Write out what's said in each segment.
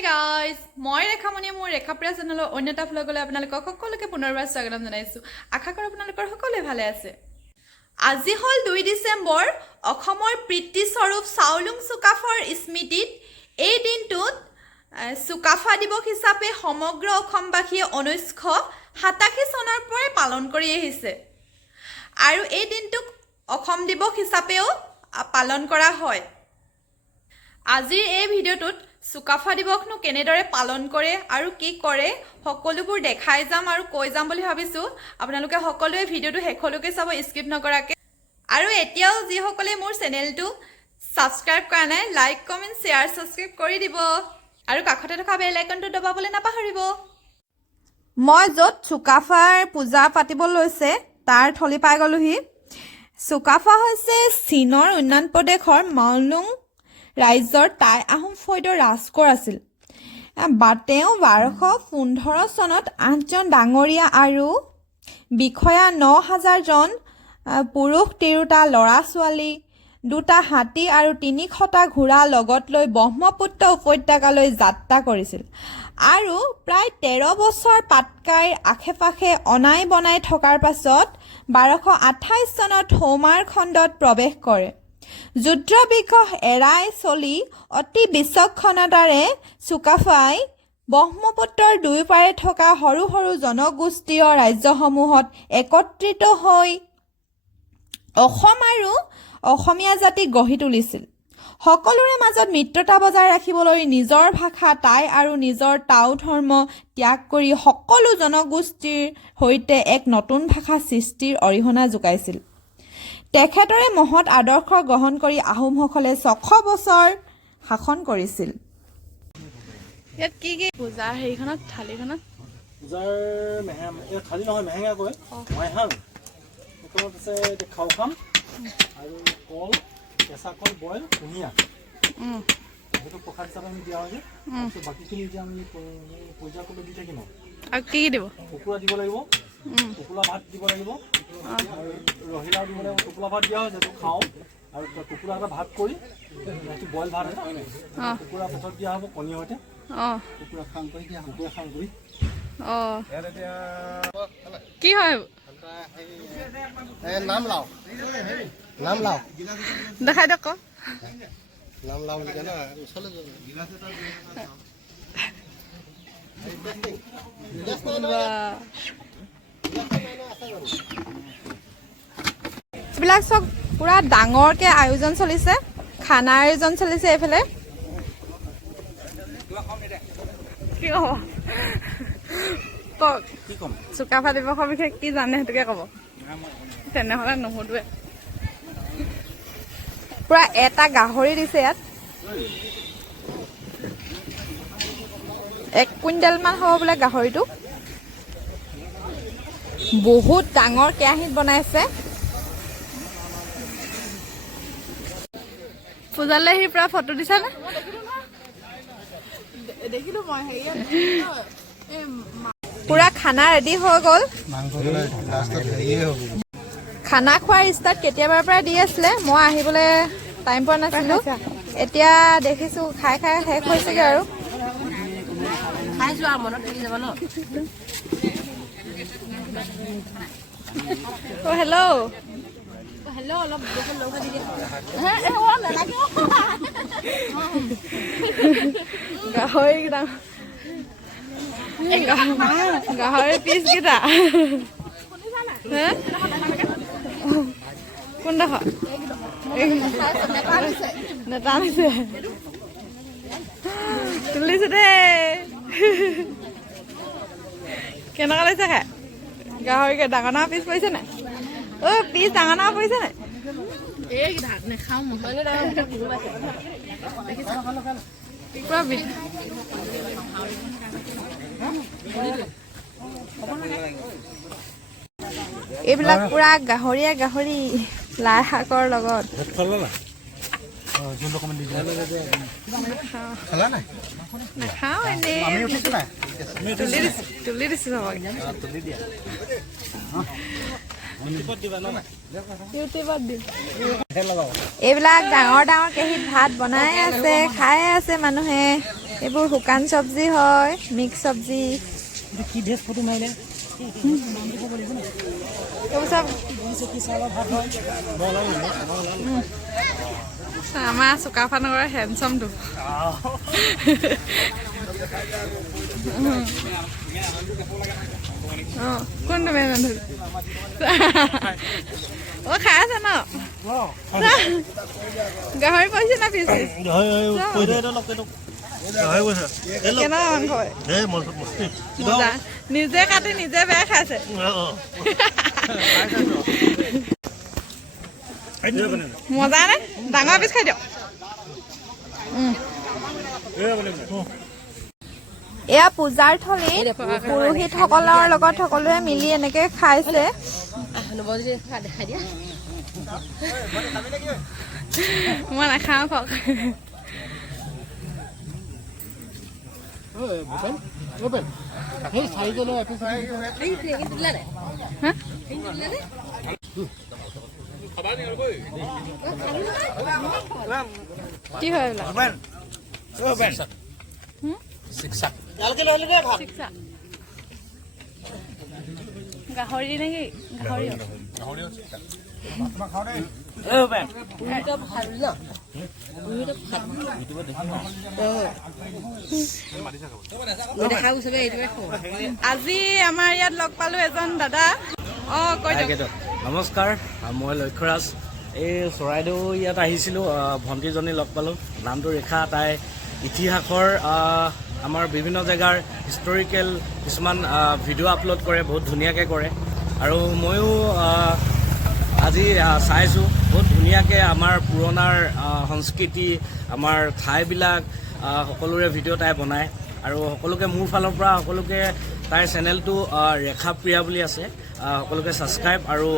Hey guys, মই ৰেখামণি মোৰ ৰেখাপ্ৰিয়া চেনেলৰ অন্যটা ভ্লগলৈ আপোনালোকক সকলোকে পুনৰবাৰ স্বাগতম জনাইছো। আশা কৰোঁ আপোনালোকৰ সকলোৱে ভালে আছে। আজি হল 2 ডিসেম্বৰ অসমৰ প্ৰীতি স্বৰূপ চাউলুং সুকাফাৰ স্মৃতিত এই দিনটোত সুকাফা দিৱস হিচাপে সমগ্ৰ অসমবাসীয়ে 1987 চনৰ পৰা পালন কৰি আহিছে। আৰু এই দিনটোক অসম দিৱস হিচাপেও পালন কৰা হয়। আজিৰ এই ভিডিঅ'টোত সুকাফা দিৱসনো কেনেদৰে পালন কৰে আৰু কি কৰে সকলোবোৰ দেখাই যাম আৰু কৈ যাম বুলি ভাবিছো। আপোনালোকে সকলোৱে ভিডিঅ'টো শেষলৈকে চাব স্কিপ নকৰাকৈ। আৰু এতিয়াও যিসকলে মোৰ চেনেলটো সাবস্ক্ৰাইব কৰা নাই লাইক কমেন্ট শেয়াৰ সাবস্ক্ৰাইব কৰি দিব আৰু কাষতে থকা বেল আইকনটো দবাবলৈ নাপাহৰিব। মই য'ত সুকাফাৰ পূজা পাতিব লৈছে তাৰ থলি পাই গলোহি। সুকাফা হৈছে চীনৰ উন্নয়ন প্ৰদেশৰ মাওলুং ৰাজ্যৰ টাই আহোম ফৈদৰ ৰাজকোৰ আছিল। তেওঁ 1215 চনত 8জন ডাঙৰীয়া আৰু বিষয়া 9000 জন পুৰুষ 13টা ল'ৰা ছোৱালী 2টা হাতী আৰু 300টা ঘোঁৰা লগত লৈ ব্ৰহ্মপুত্ৰ উপত্যকালৈ যাত্ৰা কৰিছিল আৰু প্ৰায় 13 বছৰ পাটকাইৰ আশে-পাশে অনাই বনাই থকাৰ পাছত 1228 চনত হৌমাৰ খণ্ডত প্ৰৱেশ কৰে। যুদ্ধ বিগ্ৰহ এৰাই চলি অতি বিচক্ষণতাৰে সুকাফাই ব্ৰহ্মপুত্ৰৰ দুয়োপাৰে থকা সৰু সৰু জনগোষ্ঠীয় ৰাজ্যসমূহত একত্ৰিত হৈ অসম আৰু অসমীয়া জাতি গঢ়ি তুলিছিল। সকলোৰে মাজত মিত্ৰতা বজাই ৰাখিবলৈ নিজৰ ভাষা টাই আৰু নিজৰ টাও ধৰ্ম ত্যাগ কৰি সকলো জনগোষ্ঠীৰ সৈতে এক নতুন ভাষা সৃষ্টিৰ অৰিহণা যোগাইছিল। তেখেতৰে মহৎ আদৰ্শ গ্ৰহণ কৰি আহোমসকলে 600 বছৰ শাসন কৰিছিল। ইয়াত কি কি পূজা হেৰিখনত থালিখনত পূজাৰ থালি নহয় মেহেঙা কয় মাইহাং এইখনত আছে খাও খাম আৰু কল কেঁচা কল বইল কুঁহিয়া সেইটো প্ৰসাদ হিচাপে আমি দিয়া হয় যে বাকীখিনি এতিয়া আমি পূজা কৰিব দি থাকিম আৰু কি দিব কুকুৰা দিব লাগিব টোপোলা ভাত দিব লাগিব ৰহিলা দিব লাগিব টোপোলা ভাত দিয়া হয় সেইটো খাওঁ আৰু কুকুৰা এটা ভাত কৰি সেইটো বইল ভাত কুকুৰা পেটত দিয়া হ'ব কণীৰ সৈতে কুকুৰা খাং কৰি দিয়া কুকুৰা খাং কৰি কি হয় নাম লাও দেখাই দিয়ক নাম লাও বুলি কয় না ওচৰলৈ এইবিলাক চব পুৰা ডাঙৰকে আয়োজন চলিছে, খানা আয়োজন চলিছে। এইফালে কি কম সুকাফা দিৱসৰ বিষয়ে কি জানে সেইটোকে কব। তেনেহলে নুসুধোৱে। পুৰা এটা গাহৰি দিছে ইয়াত 1 কুইণ্টেল মান হ'ব বোলে গাহৰিটো। বহুত ডাঙৰ কেৰাহীত বনাইছে। পূজালৈ আহি পুৰা ফটো দিছা নে? পুৰা খানা ৰেডি হৈ গ'ল। খানা খোৱাৰ ষ্টাৰ্ট কেতিয়াবাৰ পৰা দি আছিলে, মই আহিবলৈ টাইম পোৱা নাছিলো। এতিয়া দেখিছো খাই খাই শেষ হৈছেগে আৰু হেল্ল' অলপ গাহৰি পিচ কেইটা কোনডোখৰ নেটানিছে তুলিছে দেই। কেনেকুৱা লাগিছে খাই? গাহৰি ডাঙৰ ডাঙৰ পিচ পৰিছে নাই? পিচ ডাঙৰ ডাঙৰ পৰিছে নাই? এইবিলাক পুৰা গাহৰিয়ে গাহৰি লাই শাকৰ লগত নাখাওঁ এনেই তুলি দিছো চবকে। এইবিলাক ডাঙৰ ডাঙৰ কেহীত ভাত বনাই আছে, খাই আছে মানুহে। এইবোৰ শুকান চব্জি হয় মিক্স চব্জি কি ভেজ ফটো মাৰিলে এইবোৰ চব আমাৰ চুকাফা নগৰৰ হেণ্ডচমটো কোনটো মেন অ খাই আছে ন গাহৰি পাইছে না পিছ নিজে কাটি নিজে বেয়া খাইছে মজা নে ডাঙৰ পিছ খাই দিয়ক এয়া পূজাৰ থলী পুৰোহিতসকলৰ লগত সকলোৱে মিলি এনেকে খাইছে মই নাখাওঁ কওক কি হয় গাহৰি নেকি গাহৰি আজি আমাৰ ইয়াত লগ পালো এজন দাদা নমস্কাৰ মই লক্ষ্যৰাজ এই চৰাইদেউ ইয়াত আহিছিলোঁ ভণ্টিজনী লগ পালোঁ নামটো ৰেখা তাই ইতিহাসৰ আমাৰ বিভিন্ন জেগাৰ হিষ্টৰিকেল কিছুমান ভিডিঅ' আপলোড কৰে বহুত ধুনীয়াকৈ কৰে আৰু ময়ো আজি চাইছোঁ বহুত ধুনীয়াকৈ আমাৰ পুৰণাৰ সংস্কৃতি আমাৰ ঠাইবিলাক সকলোৰে ভিডিঅ' তাই বনায় আৰু সকলোকে মোৰ ফালৰ পৰা সকলোকে তাইৰ চেনেলটো ৰেখাপ্ৰিয়া বুলি আছে সকলোকে ছাবস্ক্ৰাইব আৰু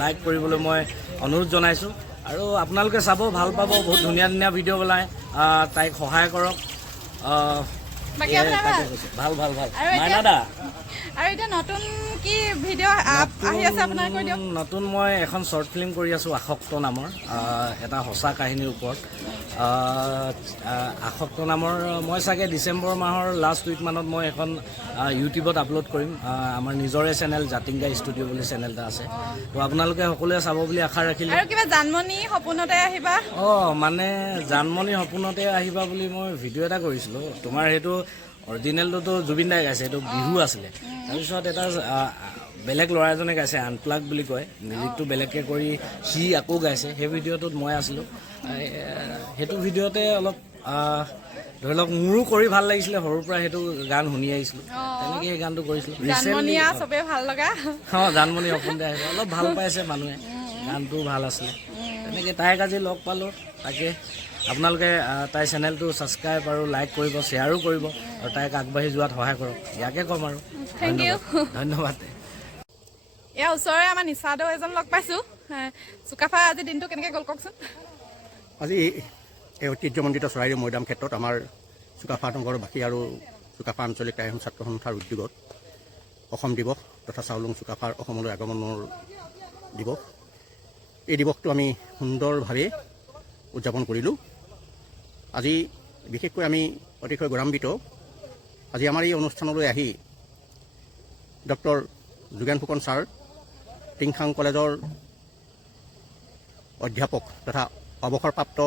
লাইক কৰিবলৈ মই অনুৰোধ জনাইছোঁ আৰু আপোনালোকে চাব ভাল পাব বহুত ধুনীয়া ধুনীয়া ভিডিঅ' বনায় তাইক সহায় কৰক ভাল ভাল ভাল মাইনাদা আৰু এতিয়া নতুন কি ভিডিঅ' আহি আছে আপোনাৰ কৈ দিয়ক নতুন মই এখন শ্বৰ্ট ফিল্ম কৰি আছোঁ আসক্ত নামৰ এটা সঁচা কাহিনীৰ ওপৰত আসক্ত নামৰ মই চাগে ডিচেম্বৰ মাহৰ লাষ্ট উইকমানত মই এখন ইউটিউবত আপলোড কৰিম আমাৰ নিজৰে চেনেল জাতিংগা ষ্টুডিঅ' বুলি চেনেল এটা আছে তো আপোনালোকে সকলোৱে চাব বুলি আশা ৰাখিলোঁ আৰু কিবা জানমণি সপোনতে আহিবা মানে জানমণি সপোনতে আহিবা বুলি মই ভিডিঅ' এটা কৰিছিলোঁ তোমাৰ সেইটো অৰিজিনেলটোতো জুবিন দাই গাইছে সেইটো বিহু আছিলে তাৰপিছত এটা বেলেগ ল'ৰা এজনে গাইছে আনপ্লাগ বুলি কয় মিউজিকটো বেলেগকৈ কৰি সি আকৌ গাইছে সেই ভিডিঅ'টোত মই আছিলোঁ সেইটো ভিডিঅ'তে অলপ ধৰি লওক মোৰো কৰি ভাল লাগিছিলে সৰুৰ পৰা সেইটো গান শুনি আহিছিলোঁ তেনেকৈ সেই গানটো কৰিছিলোঁ জানমণি সপোনতে আহিছে অলপ ভাল পাইছে মানুহে গানটোও ভাল আছিলে তেনেকৈ তাইক আজি লগ পালোঁ তাকে আপোনালোকে তাইৰ চেনেলটো ছাবস্ক্ৰাইব আৰু লাইক কৰিব শ্বেয়াৰো কৰিব আৰু তাইক আগবাঢ়ি যোৱাত সহায় কৰক ইয়াকে ক'ম আৰু ধন্যবাদ এয়া ওচৰৰে আমাৰ নিচাদৌ এজন লগ পাইছোঁ চুকাফা আজি দিনটো কেনেকৈ গ'ল কওকচোন আজি এই ঐতিহ্যমণ্ডিত চৰাইদেউ মৈদাম ক্ষেত্ৰত আমাৰ চুকাফা নগৰবাসী আৰু চুকাফা আঞ্চলিক টাইহন ছাত্ৰ সন্থাৰ উদ্যোগত অসম দিৱস তথা চাউলুং চুকাফাৰ অসমলৈ আগমনৰ দিৱস এই দিৱসটো আমি সুন্দৰভাৱে উদযাপন কৰিলোঁ আজি বিশেষকৈ আমি অতিশয় গৌৰৱান্বিত আজি আমাৰ এই অনুষ্ঠানলৈ আহি ডক্টৰ যোগেন ফুকন ছাৰ টিংখাং কলেজৰ অধ্যাপক তথা অৱসৰপ্ৰাপ্ত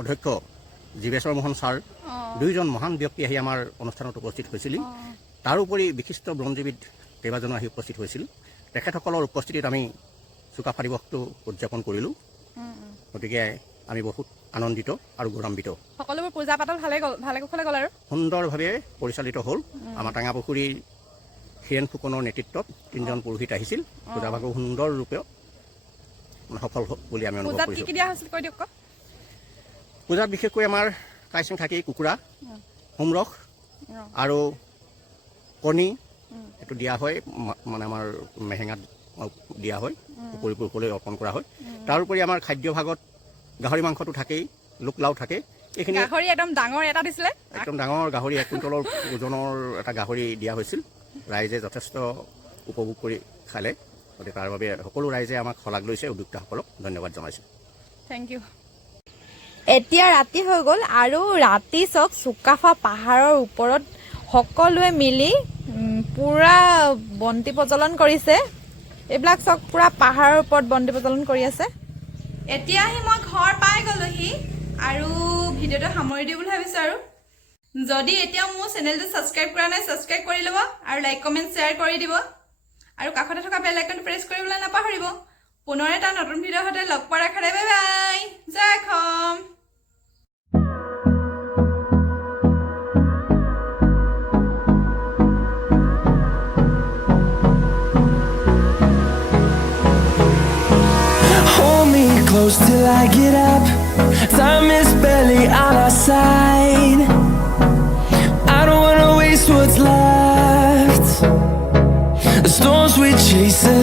অধ্যক্ষ জীৱেশ্বৰ মোহন ছাৰ দুইজন মহান ব্যক্তি আহি আমাৰ অনুষ্ঠানত উপস্থিত হৈছিল তাৰোপৰি বিশিষ্ট ব্ৰঞ্জীবিদ কেইবাজনো আহি উপস্থিত হৈছিল তেখেতসকলৰ উপস্থিতিত আমি চুকাফা দিৱসটো উদযাপন কৰিলোঁ গতিকে আমি বহুত আনন্দিত আৰু গৌৰৱান্বিত সকলোবোৰ পূজা পাতল ভালে কুশলে গ'ল আৰু সুন্দৰভাৱে পৰিচালিত হ'ল আমাৰ টেঙাপুখুৰীৰ হীৰেণ ফুকনৰ নেতৃত্বত 3জন পুৰোহিত আহিছিল পূজা ভাগো সুন্দৰ ৰূপে সফল হ'ল বুলি আমি অনুভৱ কৰিছোঁ পূজাত বিশেষকৈ আমাৰ কাইচিং থাকি কুকুৰা হোমৰস আৰু কণী এইটো দিয়া হয় মানে আমাৰ মেহেঙাত দিয়া হয় উপৰি পুৰুষলৈ অৰ্পণ কৰা হয় তাৰোপৰি আমাৰ খাদ্যভাগত গাহৰি মাংসটো থাকেই লোকলাও থাকে এইখিনি একদম ডাঙৰ এটা দিছিলে একদম ডাঙৰ গাহৰি 1 কুইণ্টলৰ ওজনৰ এটা গাহৰি দিয়া হৈছিল ৰাইজে যথেষ্ট উপভোগ কৰি খালে গতিকে তাৰ বাবে সকলো ৰাইজে আমাক শলাগ লৈছে উদ্যোক্তাসকলক ধন্যবাদ জনাইছোঁ থেংক ইউ এতিয়া ৰাতি হৈ গ'ল আৰু ৰাতি চক চুকাফা পাহাৰৰ ওপৰত সকলোৱে মিলি পুৰা বন্তি প্ৰজ্বলন কৰিছে এইবিলাক চক পুৰা পাহাৰৰ ওপৰত বন্তি প্ৰজ্বলন কৰি আছে এতিয়া আহি মই ঘৰ পাই গ'লোহি আৰু ভিডিঅ'টো সামৰি দিওঁ বুলি ভাবিছোঁ আৰু যদি এতিয়াও মোৰ চেনেলটো ছাবস্ক্ৰাইব কৰা নাই ছাবস্ক্ৰাইব কৰি ল'ব আৰু লাইক কমেণ্ট শ্বেয়াৰ কৰি দিব আৰু কাষতে থকা বেল আইকনটো প্ৰেছ কৰিবলৈ নাপাহৰিব পুনৰ এটা নতুন ভিডিঅ'ৰ সৈতে লগ পোৱাৰ আশাৰে bye bye Jay Assam Close till I get up. Time is barely on our side. I don't wanna waste what's left. The storms we chase are